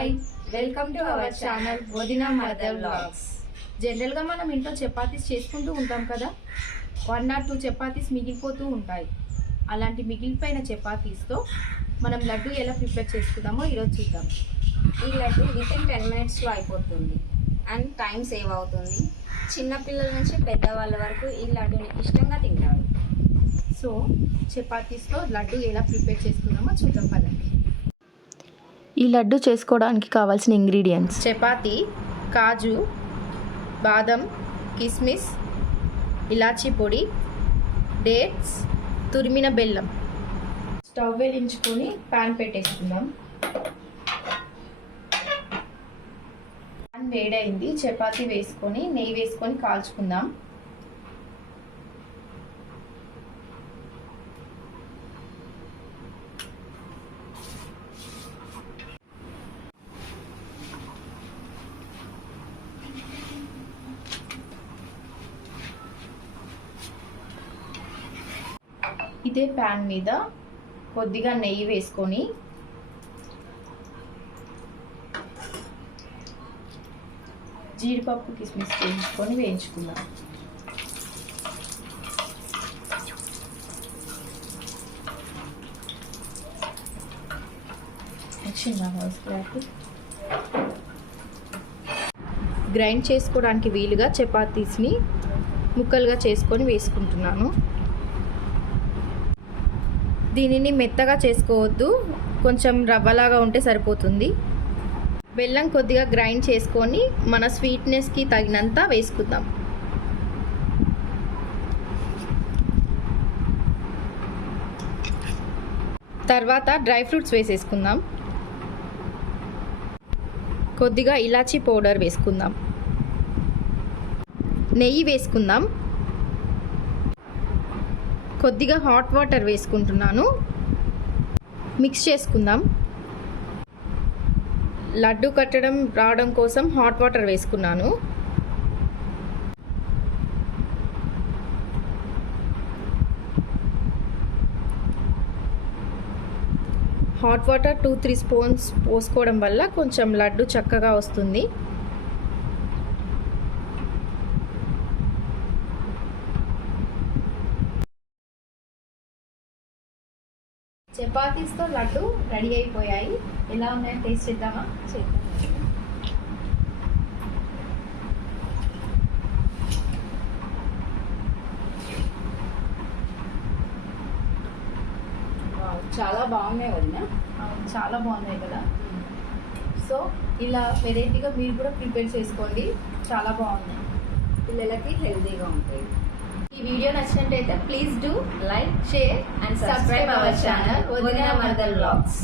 Hi, welcome to our channel వదిన mother vlogs. జనరల్గా మనం ఇంట్లో చపాతీస్ చేసుకుంటూ ఉంటాం కదా, 1 or 2 చపాతీస్ మిగిలిపోతూ ఉంటాయి. అలాంటి మిగిలిపోయిన చపాతీస్తో మనం లడ్డు ఎలా ప్రిపేర్ చేసుకుందామో ఈరోజు చూద్దాం. ఈ లడ్డు వితిన్ 10 minutesలో అయిపోతుంది అండ్ టైం సేవ్ అవుతుంది. చిన్నపిల్లల నుంచి పెద్దవాళ్ళ వరకు ఈ లడ్డుని ఇష్టంగా తింటారు. సో చపాతీస్తో లడ్డు ఎలా ప్రిపేర్ చేసుకుందామో చూద్దాం పదండి. ఈ లడ్డు చేసుకోవడానికి కావాల్సిన ఇంగ్రీడియంట్స్: చపాతీ, కాజు, బాదం, కిస్మిస్, ఇలాచీ పొడి, డేట్స్, తురిమిన బెల్లం. స్టవ్ వెలిగించుకొని ప్యాన్ పెట్టేసుకుందాం. ప్యాన్ వేడైంది, చపాతీ వేసుకొని నెయ్యి వేసుకొని కాల్చుకుందాం. ఇదే ప్యాన్ మీద కొద్దిగా నెయ్యి వేసుకొని జీడిపప్పు కిస్మిస్ వేయించుకొని వేయించుకుందాం. గ్రైండ్ చేసుకోవడానికి వీలుగా చపాతీస్ని ముక్కలుగా చేసుకొని వేసుకుంటున్నాను. దీనిని మెత్తగా చేసుకోవద్దు, కొంచెం రవ్వలాగా ఉంటే సరిపోతుంది. బెల్లం కొద్దిగా గ్రైండ్ చేసుకొని మన స్వీట్నెస్కి తగినంత వేసుకుందాం. తర్వాత డ్రై ఫ్రూట్స్ వేసేసుకుందాం. కొద్దిగా ఇలాచీ పౌడర్ వేసుకుందాం. నెయ్యి వేసుకుందాం. కొద్దిగా హాట్ వాటర్ వేసుకుంటున్నాను. మిక్స్ చేసుకుందాం. లడ్డు కట్టడం రావడం కోసం హాట్ వాటర్ వేసుకున్నాను. హాట్ వాటర్ 2-3 స్పూన్స్ పోసుకోవడం వల్ల కొంచెం లడ్డు చక్కగా వస్తుంది. చపాతీస్తో లడ్డు రెడీ అయిపోయాయి. ఎలా ఉన్నాయో టేస్ట్ చేద్దామా? చాలా బాగున్నాయి వదిన. చాలా బాగున్నాయి కదా. సో ఇలా వెరైటీగా మీరు కూడా ప్రిపేర్ చేసుకోండి, చాలా బాగున్నాయి. పిల్లలకి హెల్తీగా ఉంటాయి. ఈ వీడియో నచ్చినట్టయితే please do like, share and subscribe our channel, Vodina Mother Vlogs.